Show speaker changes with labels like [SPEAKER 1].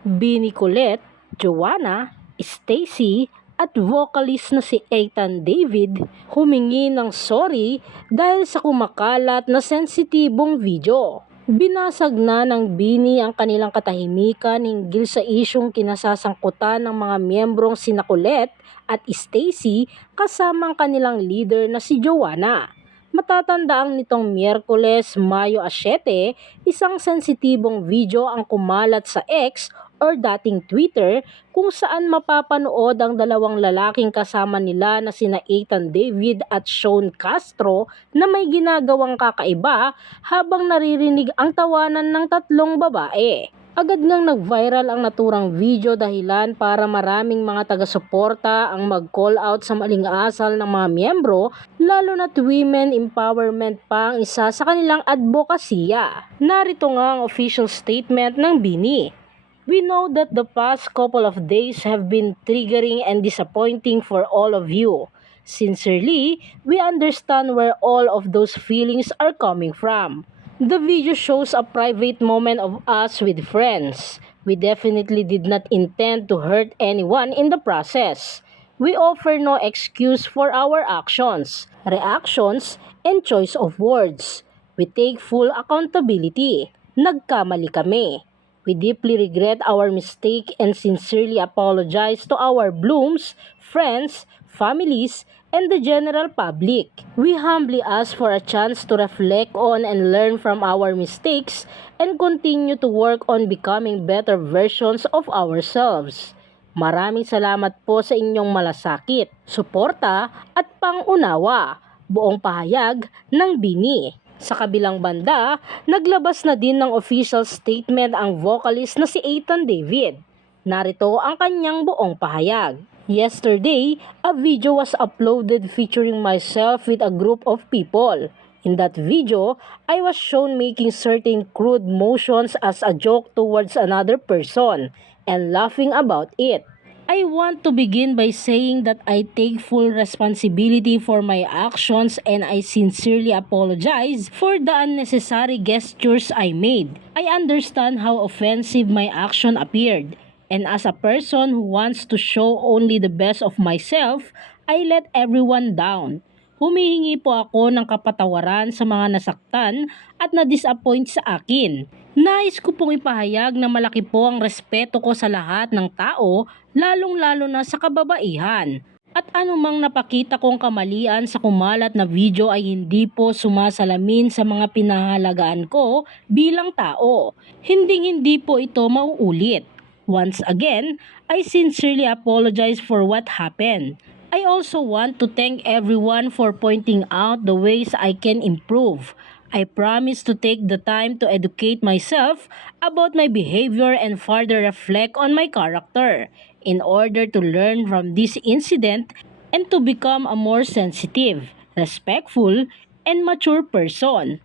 [SPEAKER 1] Bini Colette, Joanna, Stacy at vocalist na si Ethan David humingi ng sorry dahil sa kumakalat na sensitibong video. Binasag na ng Bini ang kanilang katahimikan hinggil sa isyong kinasasangkutan ng mga miyembrong sina Colette at Stacy kasama ang kanilang leader na si Joanna. Matatandaang nitong Miyerkules, Mayo 7, isang sensitibong video ang kumalat sa X or dating Twitter kung saan mapapanood ang dalawang lalaking kasama nila na sina Ethan David at Sean Castro na may ginagawang kakaiba habang naririnig ang tawanan ng tatlong babae. Agad ngang nag-viral ang naturang video dahilan para maraming mga taga-suporta ang mag-call out sa maling asal ng mga miyembro lalo na't women empowerment pa ang isa sa kanilang advokasya. Narito nga ang official statement ng Bini. We know that the past couple of days have been triggering and disappointing for all of you. Sincerely, we understand where all of those feelings are coming from. The video shows a private moment of us with friends. We definitely did not intend to hurt anyone in the process. We offer no excuse for our actions, reactions, and choice of words. We take full accountability. Nagkamali kami. We deeply regret our mistake and sincerely apologize to our blooms, friends, families, and the general public. We humbly ask for a chance to reflect on and learn from our mistakes and continue to work on becoming better versions of ourselves. Maraming salamat po sa inyong malasakit, suporta at pangunawa. Buong pahayag ng Bini. Sa kabilang banda, naglabas na din ng official statement ang vocalist na si Ethan David. Narito ang kanyang buong pahayag. Yesterday, a video was uploaded featuring myself with a group of people. In that video, I was shown making certain crude motions as a joke towards another person and laughing about it. I want to begin by saying that I take full responsibility for my actions and I sincerely apologize for the unnecessary gestures I made. I understand how offensive my action appeared. And as a person who wants to show only the best of myself, I let everyone down. Humihingi po ako ng kapatawaran sa mga nasaktan at na-disappoint sa akin. Nais ko pong ipahayag na malaki po ang respeto ko sa lahat ng tao, lalong-lalo na sa kababaihan. At anumang napakita kong kamalian sa kumalat na video ay hindi po sumasalamin sa mga pinahalagaan ko bilang tao. Hinding-hindi po ito mauulit. Once again, I sincerely apologize for what happened. I also want to thank everyone for pointing out the ways I can improve. I promise to take the time to educate myself about my behavior and further reflect on my character in order to learn from this incident and to become a more sensitive, respectful, and mature person.